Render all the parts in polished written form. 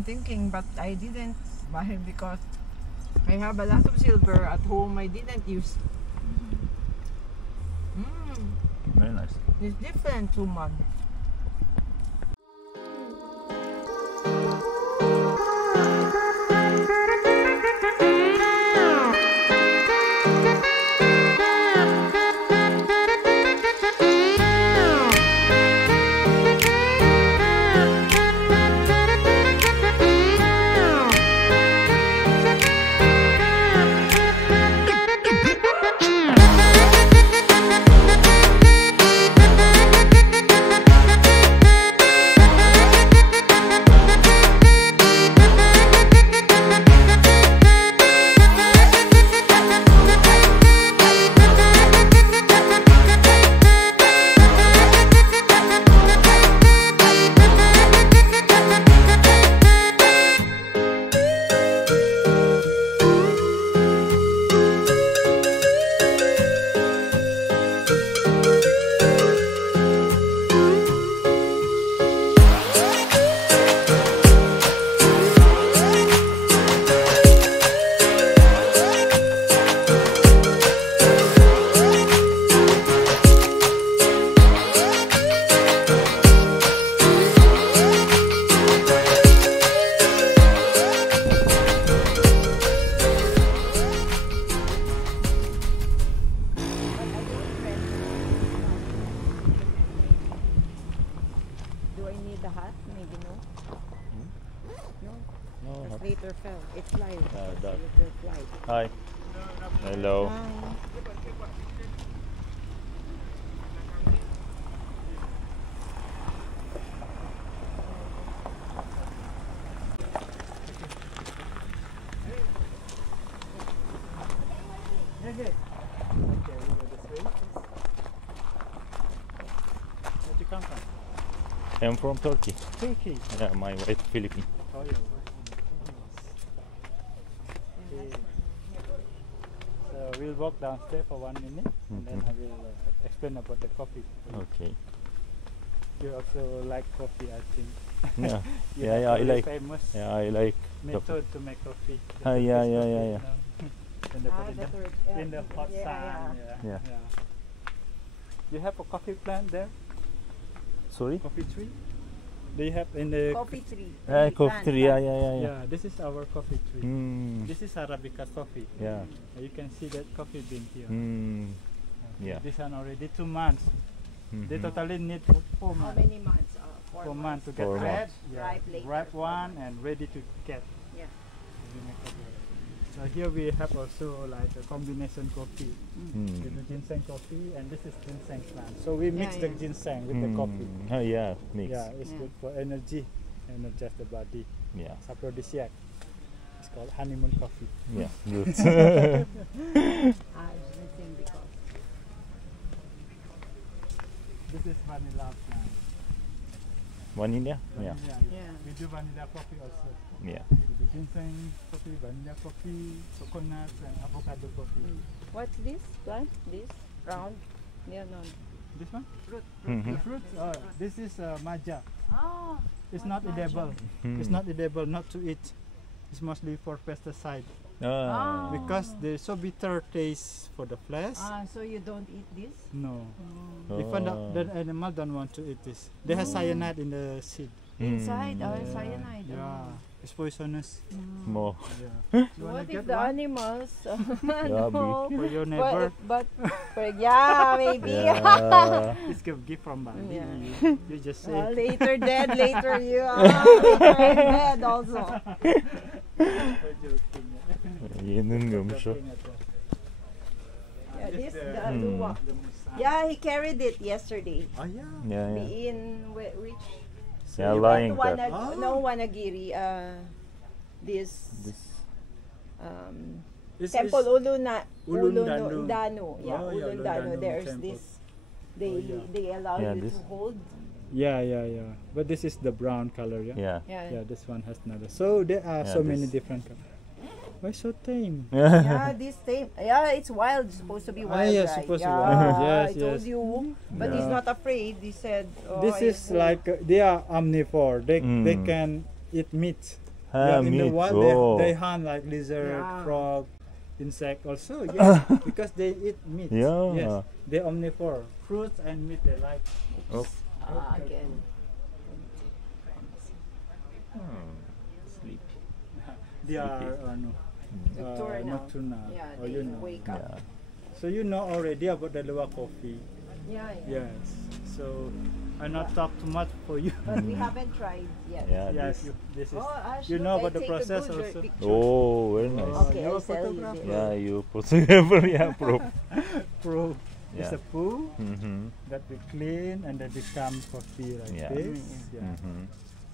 I'm thinking, but I didn't buy because I have a lot of silver at home I didn't use. Very nice. It's different to mud. Later fell. It's live. Hi. Hello. Hi. Where'd you come from? I'm from Turkey. Turkey. Yeah, my wife Philippine. Oh, yeah. Okay. So we'll walk downstairs for 1 minute, and then I will explain about the coffee. Okay. You also like coffee, I think. Yeah. You Yeah, have yeah, I very like. famous Yeah, I like. method to make coffee. Ah, yeah, yeah, yeah, yeah. And they put it in the hot sun. Yeah. You have a coffee plant there? Sorry? Coffee tree? Do you have in the Coffee tree. Coffee tree. Yeah, yeah, yeah, yeah. Yeah, this is our coffee tree. This is Arabica coffee. Yeah. You can see that coffee bean here. Yeah. This one already 2 months. They totally need 4 How months. many months? 4 months to get 4 red, months. Ripe later. ripe one, and ready to get. Yeah. So here we have also like a combination coffee. With the ginseng coffee, and this is ginseng plant. So we mix the ginseng with the coffee. Oh yeah, mix. Yeah, it's good for energy, energize the body. Yeah. It's aphrodisiac. It's called honeymoon coffee. Yeah, good. I was missing because This is vanilla plant. Vanilla? Yeah. Yeah. We do vanilla coffee also. Yeah. We do ginseng coffee, vanilla coffee, coconut, and avocado coffee. what's this plant? This round? Yeah, no. This one? Fruit. Mhm. Fruit? Oh, this is maja. Oh. It's not edible. It's not edible, not to eat. It's mostly for pesticide. Ah. Because there's so bitter taste for the flesh. So you don't eat this? No. Oh. Even the animal don't want to eat this. They have cyanide in the seed. Inside? Cyanide. Yeah. It's poisonous. More. Yeah. What if the animals? Yeah, No. For your neighbor. But yeah, maybe. Yeah. It's a gift from Bali. Yeah. You just say. Later dead, later you are later dead also. Yenilmiyormuş o. Yeah, this the Doğa. Yeah, he carried it yesterday. Oh yeah. Yeah, yeah. In which? Yeah, You lying went there. to no Wanagiri. This This temple is Ulundanu. Yeah, Oh, yeah, Ulundanu. Ulundanu There's temple. this. They allow Yeah, you this. to hold. Yeah. But this is the brown color, yeah? Yeah. Yeah, this one has another. So there are Yeah, so many this. different colors. Why so tame? Yeah, this thing. Yeah, it's wild. It's supposed to be wild. yeah, right? supposed to be Yeah, wild. Yes, I told yes. you. But he's Yeah. not afraid. He said. Oh, This is like they are omnivore. They Mm. they can eat meat. Ha, in the meat. wild Oh. they hunt like lizard, Yeah. frog, insect also. Yes, because they eat meat. Yeah. Yes, they omnivore. Fruits and meat they like. Oh. Again. Sleep. They are no, Nocturnal. nocturnal. Yeah, Oh, they you know. wake up. Yeah. So you know already about the luwak coffee. Yeah. Yes. So I not talk too much for you. But we haven't tried yet. Yeah, Yes, this. this is. Oh, Ash, You look, know I about the take a process good also. picture. Oh, very nice. Okay, You're I'll a sell you photographer. this. Yeah, you photographer. Yeah, pro. Pro. It's Yeah. a poo Mm-hmm. that we clean and then become coffee like Yeah. this. Yeah. Mm-hmm.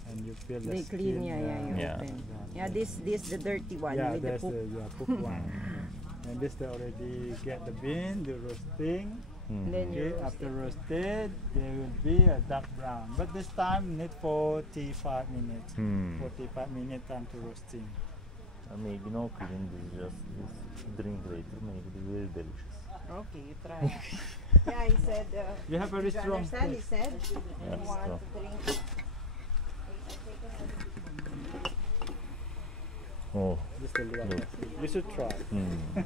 And you feel the They clean, skin, yeah, you Yeah. open. Yeah, this the dirty one Yeah, with the that's poop. the poop one. And this they already get the bean, the roasting. Then you Okay, roast after it. roasted, they will be a dark brown. But this time need 45 minutes. 45 minutes time to roasting. Maybe no clean. This just drink later. Maybe very delicious. Okay, you try. Yeah, he said. You have very Did you strong understand? He taste. said. Yeah, You want strong. to drink. Oh. This the luwak Good. coffee. You should try. Mm.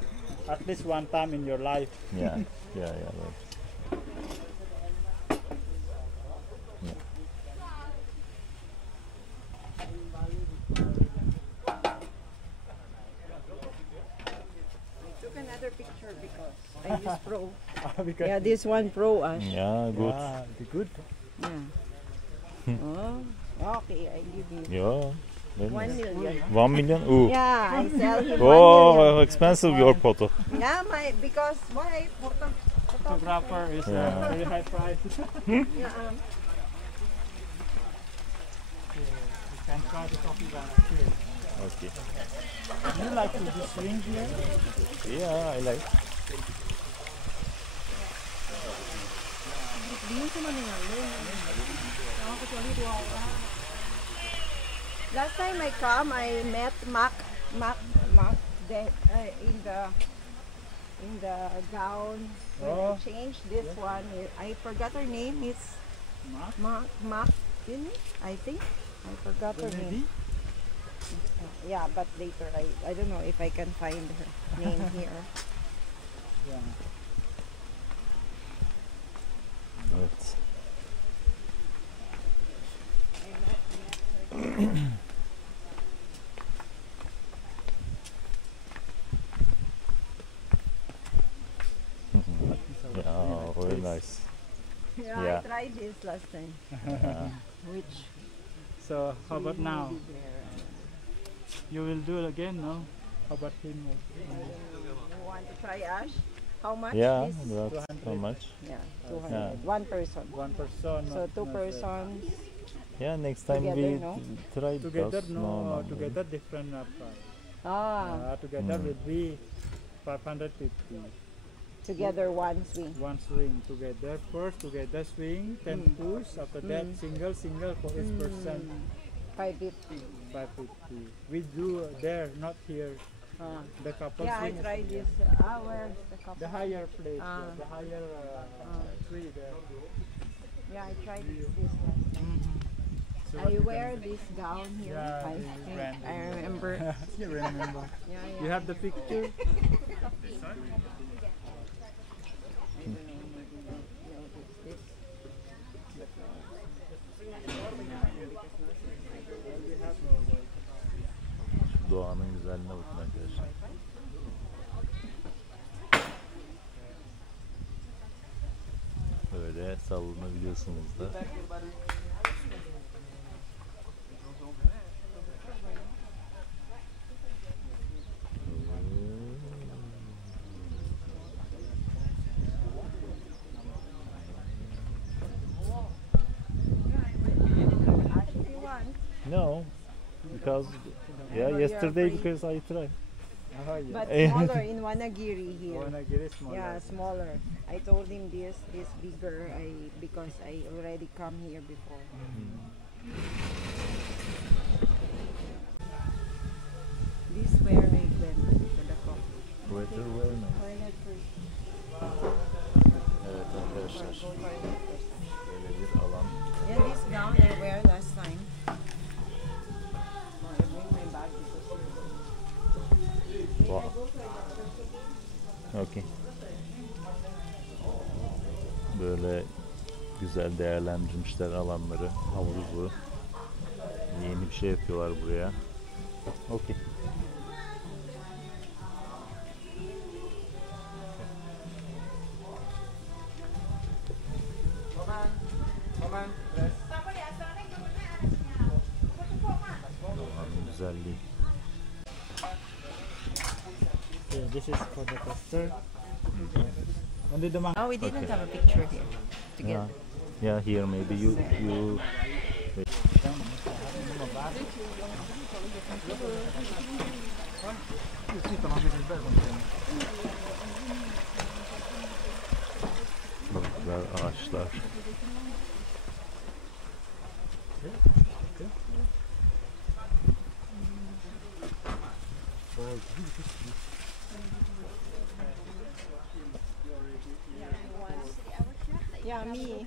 At least one time in your life. Yeah. Yeah. Yeah. Right. Yeah. I took another picture because I use Pro. Because Yeah, this one Pro, Ash. Yeah. Good. Yeah, the good. Yeah. Oh, okay, I give you Yeah. Very 1 nice. million. 1 million. Ooh. Yeah, I sell him 1 million. Oh, expensive your photo. Yeah, because why? Photographer is Yeah. very high price. Yeah, You can try the coffee bar here. Okay. You like to do swing here? Yeah, I like. Last time I come, I met Mac that in the gown. When Oh. I changed this one, I forgot her name. It's Mark? Mac, isn't it? I think I forgot her name. Yeah, but later I don't know if I can find her name here. Yeah. Evet. Yeah, very nice. Yeah, Yeah. I tried this last time. Which So how about now? will be there. You will do it again, no? How about him? You want to try Ash? How much? Yeah, This? that's how 200. much? Yeah, 200. Yeah. One person. One person. So not- two not persons. Yeah, next time Together, we no? try Together, those. no, together different price. Together Mm. will be 550. Together one swing. One swing together. First together swing, 10 push. After that single for each person. 550. 550. We do there, not here. The couple Yeah, I swing is tried here. this. Where's the couple? The higher place, Ah. the higher tree there. Yeah, I tried this last time. So I what you wear this gown here. Yeah, I this is think brand I new. remember. You remember? Yeah, You have the picture? Doğanın güzelliğine bakın arkadaşlar. Böyle sallanabiliyorsunuz da. Ash, if you want. No, because yeah, you're yesterday afraid. because I tried. Oh, yeah. But smaller in Wanagiri here. Wanna get it smaller? Yeah, smaller. I told him this bigger. Because I already come here before. This where I went to the coffee. Weather very nice. Toilet first. Evet arkadaşlar. Böyle bir alan. Yeah, this gown I wear last time. Oh, I bring my Okay. Böyle güzel değerlendirmişler alanları, havuzu. Yeni bir şey yapıyorlar buraya. Okay. Doğanın güzelliği. Okay, this is for the coaster. Only the Oh, we didn't Okay. have a picture here Yeah. together. Yeah, here maybe you balıklar, ağaçlar. Yeah, me.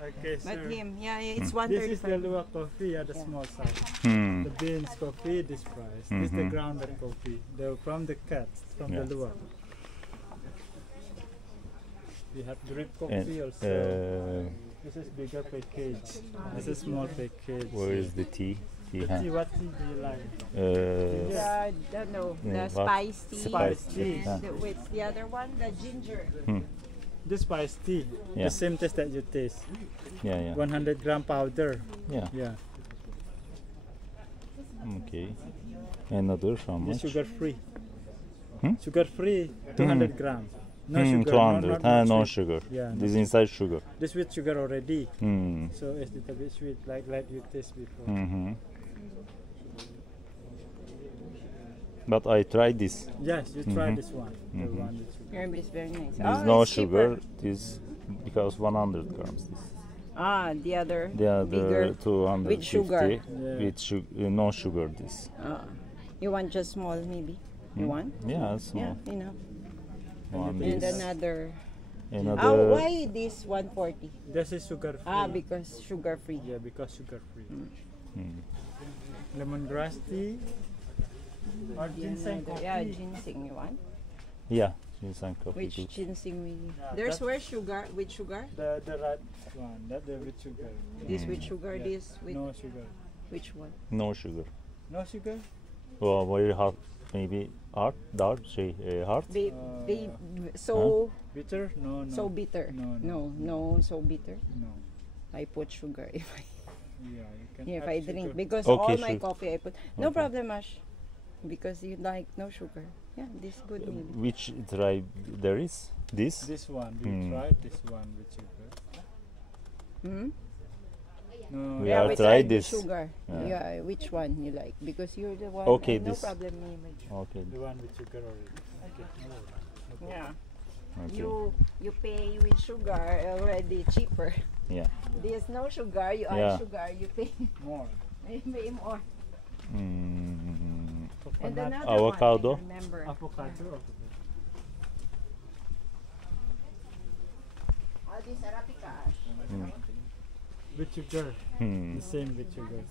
Okay, But sir. him, yeah, it's This is the 135. Luwak coffee at the small size. Hmm. The beans coffee, this price. This is the Mhm. grounded coffee. From the cats, from Yeah. the Luwak. We have drip And coffee also. This is bigger package. This is small package. where is the tea? Tea, huh? Tea, what tea do you like? Yeah, no, Yeah, the what? spice tea. Spice tea. Yeah. What's the other one? The ginger. This spice tea, Yeah. the same taste that you taste. Yeah, yeah. 100 gram powder. Yeah. Yeah. Okay. Another how This much? sugar free. Hmm? Sugar free, 200 gram. No sugar. 200. not No sweet. sugar. Yeah. This is inside sugar. This with sugar already, Hmm. so it's a little bit sweet, like you taste before. Mm-hmm. But I tried this. Yes, you try Mhm. this one. The Mhm. one with sugar. Yeah, but it's very nice. There's Oh, no it's sugar. cheaper. This because 100 grams. This. The other The other bigger. 250 With sugar. Yeah. with no sugar. This. You want just small, maybe? You want? Yeah, small. Yeah, enough. One And this. another. Another. Why this 140? This is sugar free. Because sugar free. Yeah, because sugar free. Hmm. Lemongrass tea or ginseng coffee. Yeah, ginseng you want? Yeah, ginseng coffee. Which good. ginseng we need? Yeah, There's that- where sugar, with sugar? The right one, that the with sugar. This with sugar, Yeah. this with No sugar. which one? No sugar. No sugar? Oh, very hard. Maybe hard, dark, hard. So Bitter? No, no. so bitter. No, No, so bitter. No. I put sugar if Yeah, you can if add I sugar. drink because Okay, all my sugar. coffee I put. No Okay. problem, Ash. Because you like no sugar. Yeah, this good maybe. Which try there is this? This one, we Hmm. tried this one with sugar. Hmm? No, We Yeah, are we tried tried this. sugar. Yeah. Yeah, which one you like? Because you're the one. Okay, no this. problem, me. Image. Okay. the one with sugar already. Okay. No. Yeah. Okay. You pay with sugar already cheaper. Yeah. There's no sugar. You Yeah. add sugar. You pay. More. You pay more. Mm, And Coconut another Avocado. one, I remember. avocado. Oh, this Arabicash. With sugar. hmm. The same with sugar.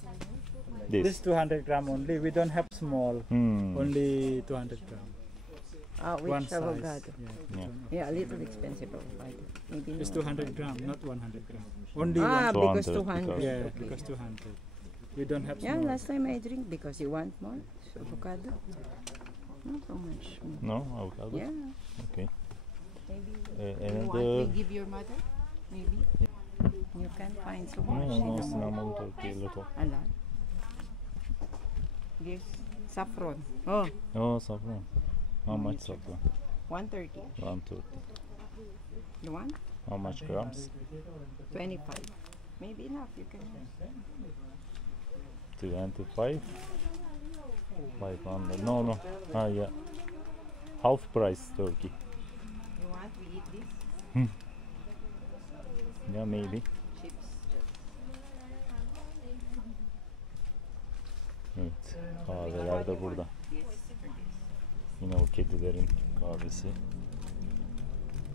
This. This 200 gram only. We don't have small. Hmm. Only 200 gram. Which One size. avocado? Yeah. Yeah. Yeah, a little expensive avocado. Maybe It's no. 200 gram, not 100 gram. Only Because 200, 200. because- Yeah, Okay. because 200. We don't have Yeah, small. last time I drink because you want more avocado. Not so much. No avocado. Yeah. Okay. Maybe And you want to give your mother? Maybe. You can find so much. no, in no the cinnamon turkey little. A lot. This saffron. Oh, Oh, saffron. How much saffron? 130. 130. You want? How much grams? 25. Maybe enough. You can. 25. 500. No, no. Ah, yeah. Half price turkey. You want? We eat this Yeah, maybe. chips. Evet. Kahveler de burada. This or this. Yine o kedilerin kahvesi.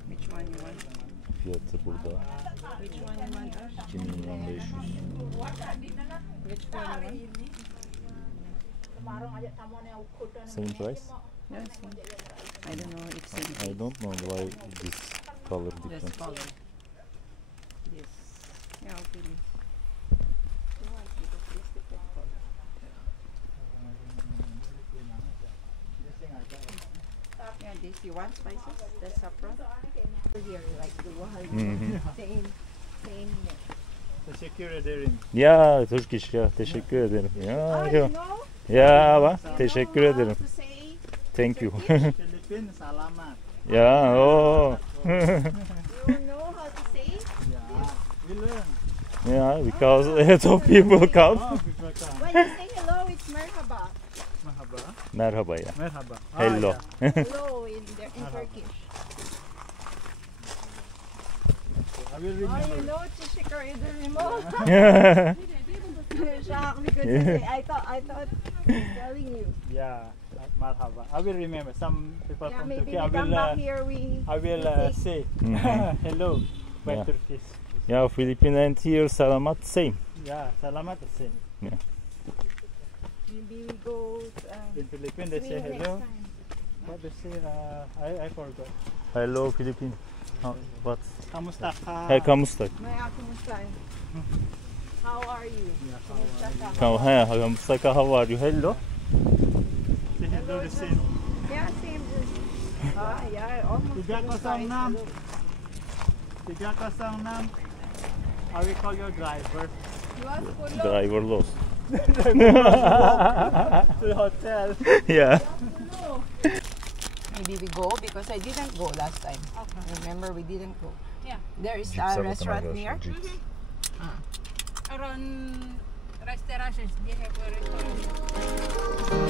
Which one you want? Fiyatı burada. Which one you want? Ash? 2.500.000. Which one you want? Same price? Yes. I don't know if same I date. don't know why this color This different. color. This. Yeah, okay. Yeah, this you want spices? The saffron? Here, like the one. Same. Teşekkür ederim. Ya Turkish ya teşekkür ederim. Ya Oh, ya. you know? Ya bak teşekkür You know ederim. how to say Thank you. Filipin, salamat. Ya o. You know how to say? Yeah, we learn. Ya because a lot of people come. Oh, people come. When you say hello, it's merhaba. Merhaba. Merhaba ya. Merhaba. Hello. Yeah. Hello in Turkish. I will Oh, remember. you know, teşekkür ederim. Shocked because I thought he's telling you. Yeah, marhaba. I will remember. Some people Yeah, from maybe Turkey. we come back here. I will say hello by Yeah. Turkish. Ya Philippine and here salamat same. Yeah, salamat the same. Maybe we go In Philippines they say swim next hello. time. What they say? I forgot. Hello Philippine. What? Kamusta ka? Hey kamusta? Maya, kumusta? How are you? Yeah, Kumusta ka? Kamusta ka? How are you? Hello. Say hello the same. Yeah, same. Yeah, almost. 306. 306. I will call your driver Driver lost. to the hotel. Yeah. Maybe we go because I didn't go last time. Okay. Remember, we didn't go. Yeah. There is a restaurant near. Around restaurants, they have a restaurant.